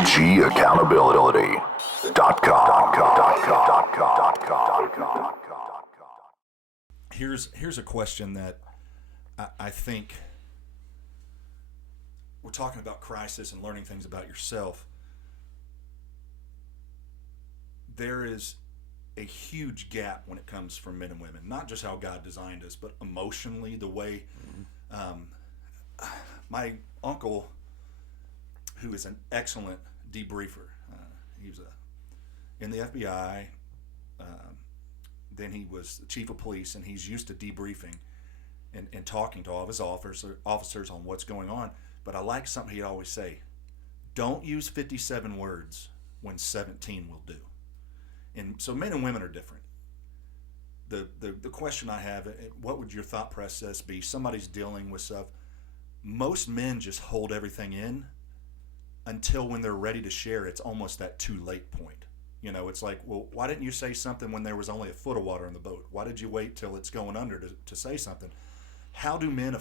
OGaccountability.com. Here's a question that I think we're talking about crisis and learning things about yourself. There is a huge gap when it comes from men and women, not just how God designed us, but emotionally, the way my uncle, who is an excellent debriefer, he was in the FBI, then he was the chief of police, and he's used to debriefing and talking to all of his officers on what's going on. But I like something he'd always say: don't use 57 words when 17 will do. And so men and women are different. The question I have, what would your thought process be? Somebody's dealing with stuff. Most men just hold everything in until when they're ready to share, it's almost that too late point. You know, it's like, well, why didn't you say something when there was only a foot of water in the boat? Why did you wait till it's going under to say something? How do men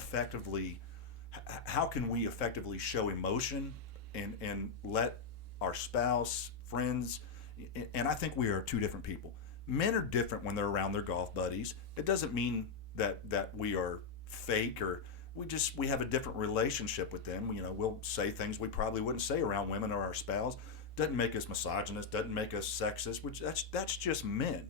how can we effectively show emotion and let our spouse, friends, and I think we are two different people. Men are different when they're around their golf buddies. It doesn't mean that we are fake, or we have a different relationship with them. You know, we'll say things we probably wouldn't say around women or our spouse. Doesn't make us misogynist, doesn't make us sexist, which that's just men.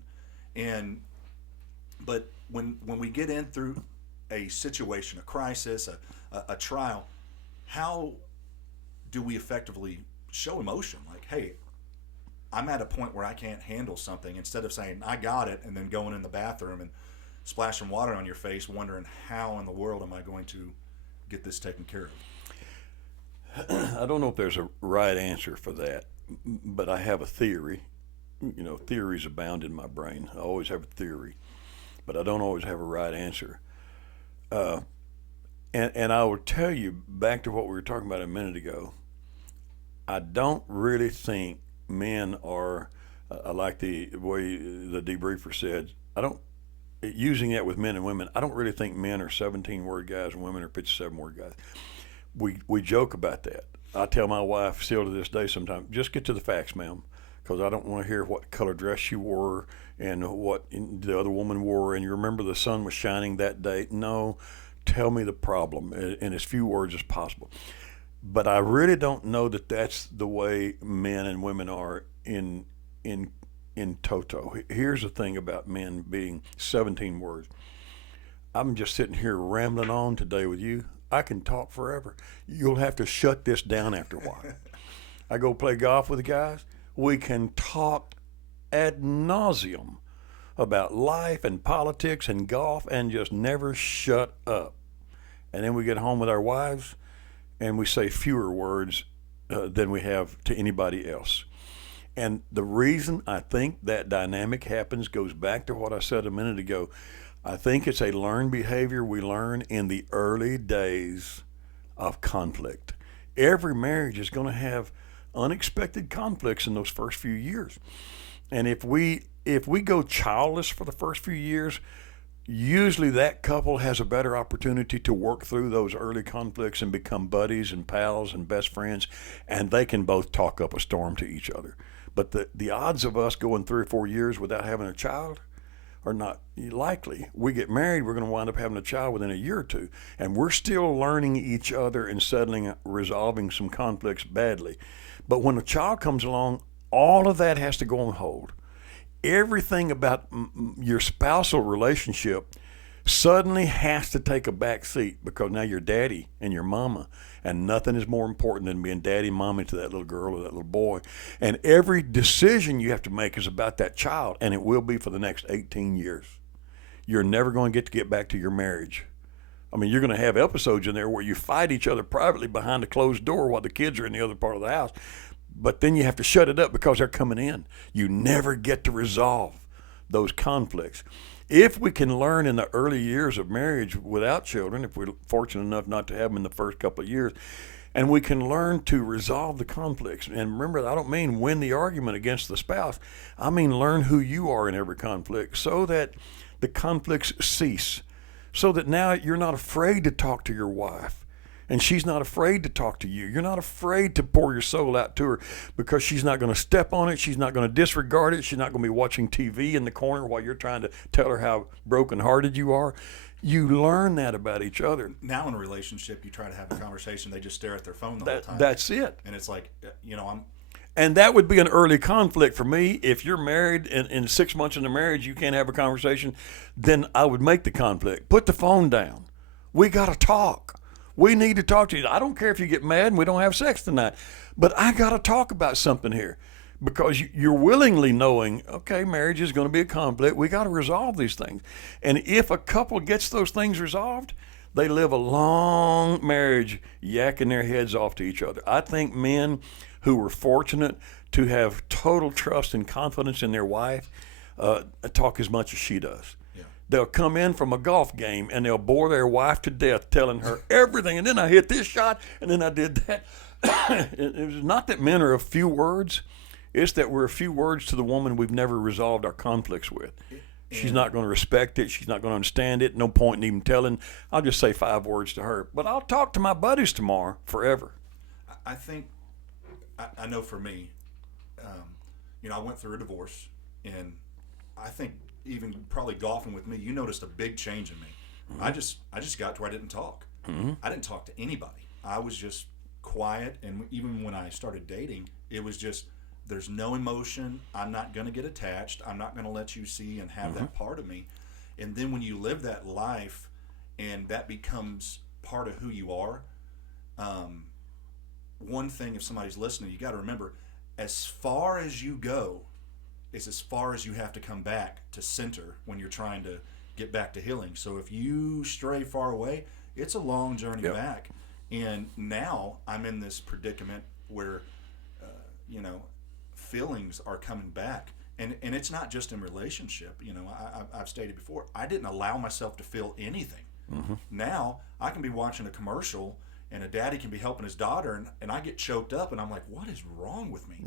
But when we get in through a situation, a crisis, a trial, how do we effectively show emotion? Like, hey, I'm at a point where I can't handle something, instead of saying I got it and then going in the bathroom and splashing water on your face, wondering how in the world am I going to get this taken care of? I don't know if there's a right answer for that, but I have a theory. You know, theories abound in my brain. I always have a theory, but I don't always have a right answer. And I will tell you, back to what we were talking about a minute ago, I don't really think men are, I like the way the debriefer said, using that with men and women, I don't really think men are 17-word guys and women are 57-word guys. We joke about that. I tell my wife still to this day sometimes, just get to the facts, ma'am, because I don't want to hear what color dress you wore and what the other woman wore, and you remember the sun was shining that day. No, tell me the problem in as few words as possible. But I really don't know that that's the way men and women are in toto. Here's the thing about men being 17 words. I'm just sitting here rambling on today with you. I can talk forever. You'll have to shut this down after a while. I go play golf with the guys. We can talk ad nauseum about life and politics and golf and just never shut up. And then we get home with our wives and we say fewer words than we have to anybody else. And the reason I think that dynamic happens goes back to what I said a minute ago. I think it's a learned behavior we learn in the early days of conflict. Every marriage is going to have unexpected conflicts in those first few years. And if we go childless for the first few years, usually that couple has a better opportunity to work through those early conflicts and become buddies and pals and best friends, and they can both talk up a storm to each other. But the odds of us going 3 or 4 years without having a child are not likely. We get married, we're going to wind up having a child within a year or two, and we're still learning each other and resolving some conflicts badly. But when a child comes along, all of that has to go on hold. Everything about your spousal relationship suddenly has to take a back seat, because now you're daddy and your mama, and nothing is more important than being daddy, mommy to that little girl or that little boy. And every decision you have to make is about that child, and it will be for the next 18 years. You're never going to get back to your marriage. I mean, you're going to have episodes in there where you fight each other privately behind a closed door while the kids are in the other part of the house. But then you have to shut it up because they're coming in. You never get to resolve those conflicts. If we can learn in the early years of marriage without children, if we're fortunate enough not to have them in the first couple of years, and we can learn to resolve the conflicts. And remember, I don't mean win the argument against the spouse. I mean learn who you are in every conflict so that the conflicts cease, so that now you're not afraid to talk to your wife And she's not afraid to talk to you. You're not afraid to pour your soul out to her because she's not going to step on it. She's not going to disregard it. She's not going to be watching TV in the corner while you're trying to tell her how brokenhearted you are. You learn that about each other. Now in a relationship, you try to have a conversation, they just stare at their phone the whole time. That's it. And it's like, And that would be an early conflict for me. If you're married and in 6 months into marriage you can't have a conversation, then I would make the conflict. Put the phone down. We got to talk. We need to talk to you. I don't care if you get mad and we don't have sex tonight, but I got to talk about something here because you're willingly knowing, okay, marriage is going to be a conflict. We got to resolve these things. And if a couple gets those things resolved, they live a long marriage yakking their heads off to each other. I think men who were fortunate to have total trust and confidence in their wife talk as much as she does. They'll come in from a golf game and they'll bore their wife to death telling her everything. And then I hit this shot and then I did that. It's not that men are a few words. It's that we're a few words to the woman we've never resolved our conflicts with. She's not going to respect it. She's not going to understand it. No point in even telling. I'll just say 5 words to her. But I'll talk to my buddies tomorrow forever. I think, I know for me, I went through a divorce, and I think even probably golfing with me, you noticed a big change in me. Mm-hmm. I just got to where I didn't talk. Mm-hmm. I didn't talk to anybody. I was just quiet, and even when I started dating, it was just, there's no emotion. I'm not going to get attached. I'm not going to let you see and have that part of me. And then when you live that life and that becomes part of who you are, one thing, if somebody's listening, you got to remember, as far as you go is as far as you have to come back to center when you're trying to get back to healing. So if you stray far away, it's a long journey back. And now I'm in this predicament where, feelings are coming back. And it's not just in relationship. I've stated before, I didn't allow myself to feel anything. Mm-hmm. Now I can be watching a commercial and a daddy can be helping his daughter, and I get choked up, and I'm like, what is wrong with me?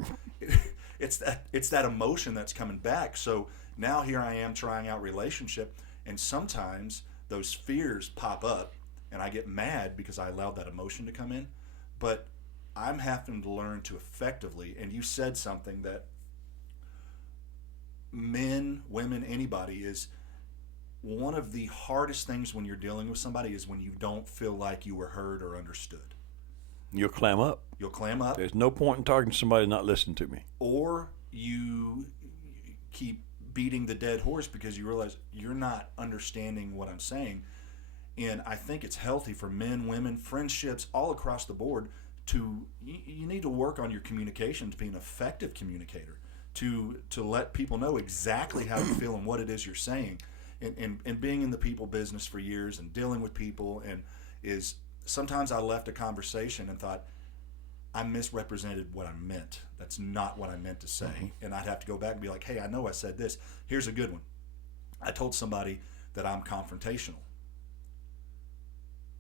It's that emotion that's coming back. So now here I am trying out relationship, and sometimes those fears pop up, and I get mad because I allowed that emotion to come in. But I'm having to learn to effectively, and you said something that men, women, anybody, is one of the hardest things when you're dealing with somebody is when you don't feel like you were heard or understood. You'll clam up. You'll clam up. There's no point in talking to somebody not listening to me. Or you keep beating the dead horse because you realize you're not understanding what I'm saying. And I think it's healthy for men, women, friendships, all across the board you need to work on your communication to be an effective communicator, to let people know exactly how you feel and what it is you're saying. And being in the people business for years and dealing with people, and is sometimes I left a conversation and thought, I misrepresented what I meant. That's not what I meant to say. Mm-hmm. And I'd have to go back and be like, hey, I know I said this. Here's a good one. I told somebody that I'm confrontational.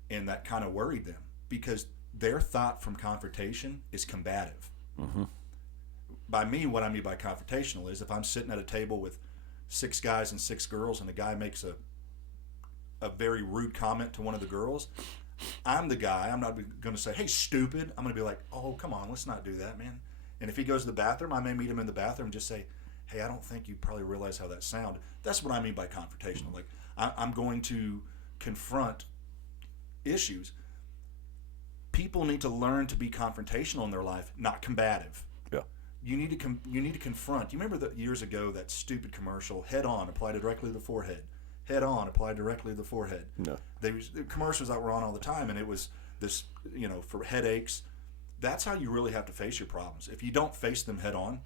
And that kind of worried them because their thought from confrontation is combative. Mm-hmm. By me, what I mean by confrontational is if I'm sitting at a table with 6 guys and 6 girls and a guy makes a very rude comment to one of the girls, I'm the guy. I'm not going to say, hey, stupid. I'm going to be like, oh, come on, let's not do that, man. And if he goes to the bathroom, I may meet him in the bathroom and just say, hey, I don't think you probably realize how that sounded. That's what I mean by confrontational. Like, I'm going to confront issues. People need to learn to be confrontational in their life, not combative. Yeah. You need to confront. You remember that years ago, that stupid commercial, head on, apply directly to the forehead. Head on, apply directly to the forehead. No. The commercials that were on all the time, and it was this, for headaches. That's how you really have to face your problems. If you don't face them head on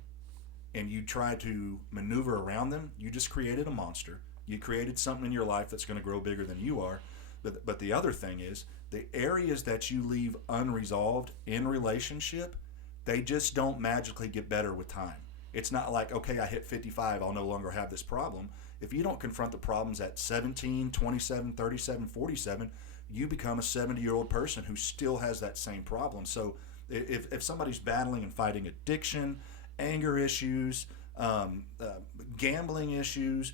and you try to maneuver around them, you just created a monster. You created something in your life that's going to grow bigger than you are. But the other thing is, the areas that you leave unresolved in relationship, they just don't magically get better with time. It's not like, okay, I hit 55, I'll no longer have this problem. If you don't confront the problems at 17, 27, 37, 47, you become a 70-year-old person who still has that same problem. So if somebody's battling and fighting addiction, anger issues, gambling issues,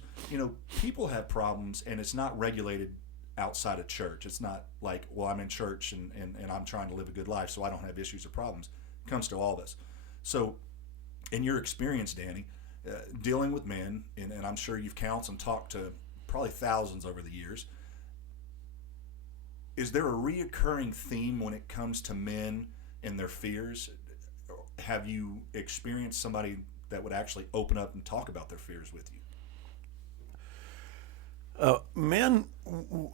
people have problems, and it's not regulated outside of church. It's not like, well, I'm in church and I'm trying to live a good life, so I don't have issues or problems. It comes to all of us. So, in your experience, Danny, dealing with men, and I'm sure you've counseled and talked to probably thousands over the years, is there a reoccurring theme when it comes to men and their fears? Have you experienced somebody that would actually open up and talk about their fears with you? Men, I'm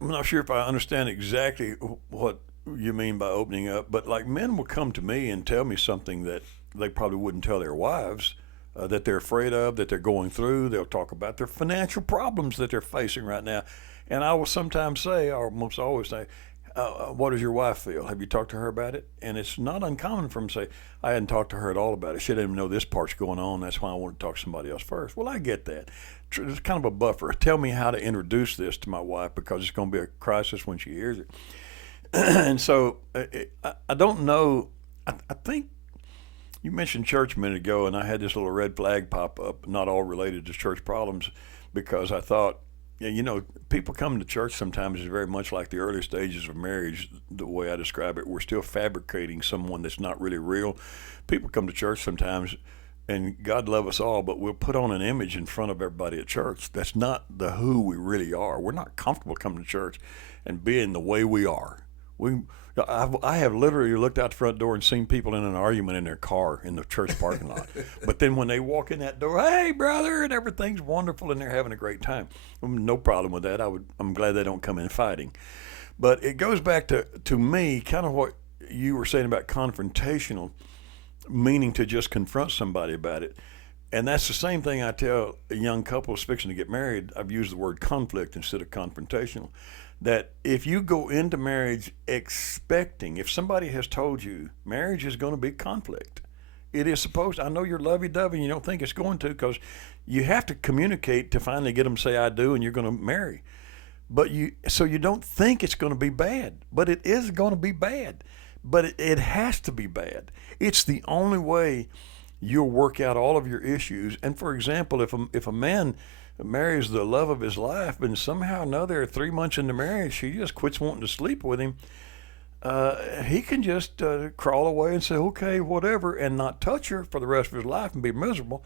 not sure if I understand exactly what you mean by opening up, but like men will come to me and tell me something that they probably wouldn't tell their wives, that they're afraid of, that they're going through. They'll talk about their financial problems that they're facing right now. And I will sometimes say, or most always say, what does your wife feel? Have you talked to her about it? And it's not uncommon for them to say, I hadn't talked to her at all about it. She didn't even know this part's going on. That's why I wanted to talk to somebody else first. Well, I get that. It's kind of a buffer. Tell me how to introduce this to my wife, because it's going to be a crisis when she hears it. And so I don't know. I think you mentioned church a minute ago, and I had this little red flag pop up, not all related to church problems, because I thought, people come to church sometimes is very much like the early stages of marriage, the way I describe it. We're still fabricating someone that's not really real. People come to church sometimes, and God love us all, but we'll put on an image in front of everybody at church. That's not the who we really are. We're not comfortable coming to church and being the way we are. I have literally looked out the front door and seen people in an argument in their car in the church parking lot. But then when they walk in that door, hey, brother, and everything's wonderful and they're having a great time. No problem with that. I'm glad they don't come in fighting. But it goes back to me, kind of what you were saying about confrontational, meaning to just confront somebody about it. And that's the same thing I tell a young couple who's fixing to get married. I've used the word conflict instead of confrontational. That if you go into marriage expecting, if somebody has told you marriage is going to be conflict, it is supposed to. I know you're lovey-dovey and you don't think it's going to, because you have to communicate to finally get them to say I do, and you're going to marry. So you don't think it's going to be bad, but it is going to be bad. But it has to be bad. It's the only way you'll work out all of your issues. And for example, if a man marries the love of his life, and somehow or another 3 months into marriage she just quits wanting to sleep with him, he can just crawl away and say okay, whatever, and not touch her for the rest of his life and be miserable.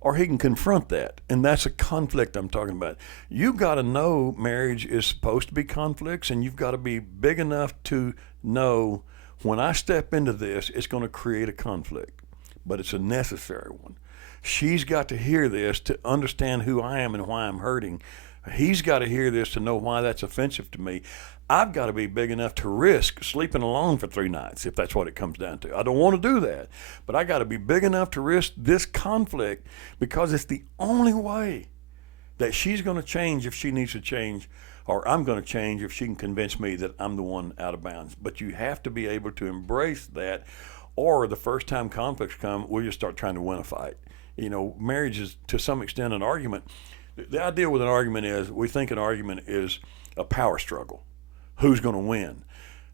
Or he can confront that, and that's a conflict I'm talking about. You've got to know marriage is supposed to be conflicts, and you've got to be big enough to know when I step into this, it's going to create a conflict, but it's a necessary one. She's got to hear this to understand who I am and why I'm hurting. He's got to hear this to know why that's offensive to me. I've got to be big enough to risk sleeping alone for 3 nights, if that's what it comes down to. I don't want to do that, but I got to be big enough to risk this conflict, because it's the only way that she's going to change if she needs to change, or I'm going to change if she can convince me that I'm the one out of bounds. But you have to be able to embrace that, or the first time conflicts come, we'll just start trying to win a fight. Marriage is to some extent an argument. The idea with an argument is we think an argument is a power struggle. Who's going to win?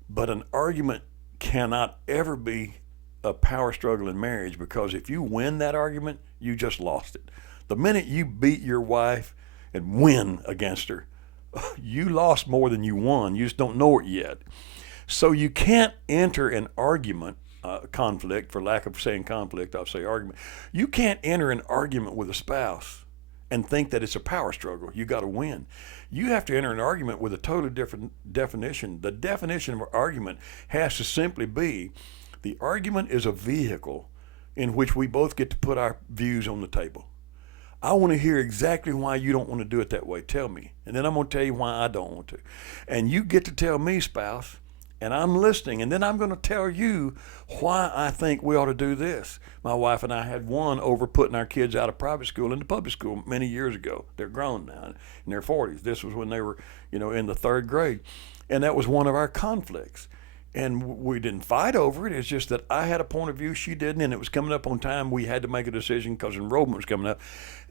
But an argument cannot ever be a power struggle in marriage, because if you win that argument, you just lost it. The minute you beat your wife and win against her, you lost more than you won. You just don't know it yet. So you can't enter an argument, conflict, for lack of saying conflict, I'll say argument. You can't enter an argument with a spouse and think that it's a power struggle. You got to win. You have to enter an argument with a totally different definition. The definition of an argument has to simply be, the argument is a vehicle in which we both get to put our views on the table. I want to hear exactly why you don't want to do it that way. Tell me. And then I'm going to tell you why I don't want to. And you get to tell me, spouse, and I'm listening, and then I'm going to tell you why I think we ought to do this. My wife and I had one over putting our kids out of private school into public school many years ago. They're grown now, in their 40s. This was when they were, in the 3rd grade. And that was one of our conflicts. And we didn't fight over it. It's just that I had a point of view, she didn't, and it was coming up on time. We had to make a decision because enrollment was coming up.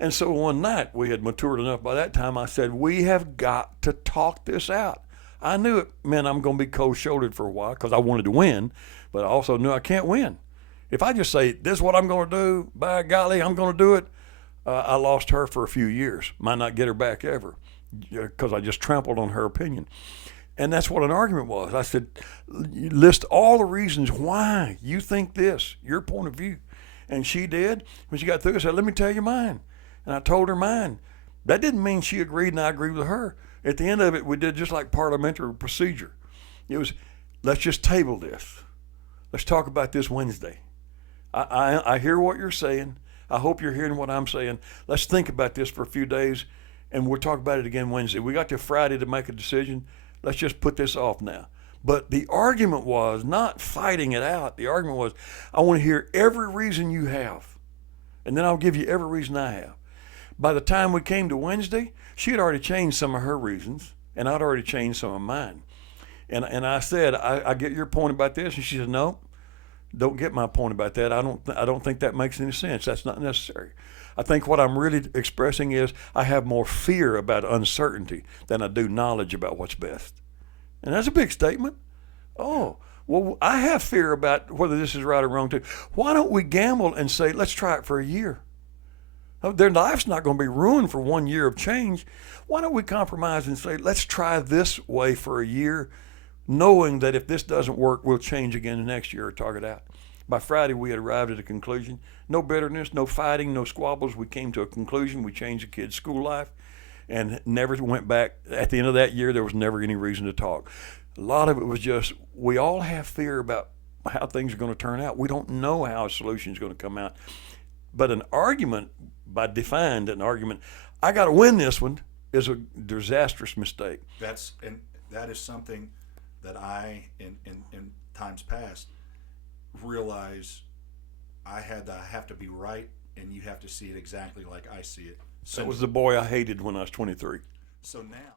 And so one night, we had matured enough by that time, I said, we have got to talk this out. I knew it meant I'm going to be cold-shouldered for a while because I wanted to win, but I also knew I can't win. If I just say, this is what I'm going to do, by golly, I'm going to do it, I lost her for a few years. Might not get her back ever. because I just trampled on her opinion. And that's what an argument was. I said, list all the reasons why you think this, your point of view. And she did. When she got through, I said, let me tell you mine. And I told her mine. That didn't mean she agreed and I agreed with her. At the end of it, we did just like parliamentary procedure. It was, let's just table this. Let's talk about this Wednesday. I hear what you're saying. I hope you're hearing what I'm saying. Let's think about this for a few days, and we'll talk about it again Wednesday. We got till Friday to make a decision. Let's just put this off now. But the argument was not fighting it out. The argument was, I want to hear every reason you have, and then I'll give you every reason I have. By the time we came to Wednesday, she had already changed some of her reasons, and I'd already changed some of mine. And I said, I get your point about this, and she said, no, don't get my point about that. I don't think that makes any sense. That's not necessary. I think what I'm really expressing is I have more fear about uncertainty than I do knowledge about what's best. And that's a big statement. Oh, well, I have fear about whether this is right or wrong too. Why don't we gamble and say, let's try it for a year? Their life's not going to be ruined for 1 year of change. Why don't we compromise and say, let's try this way for a year, knowing that if this doesn't work, we'll change again the next year or target out. By Friday, we had arrived at a conclusion. No bitterness, no fighting, no squabbles. We came to a conclusion. We changed the kids' school life and never went back. At the end of that year, there was never any reason to talk. A lot of it was just, we all have fear about how things are going to turn out. We don't know how a solution is going to come out. But an argument, by defined an argument, I got to win this one, is a disastrous mistake. That is something that I, in times past, realize I have to be right, and you have to see it exactly like I see it. So that was the boy I hated when I was 23. So now.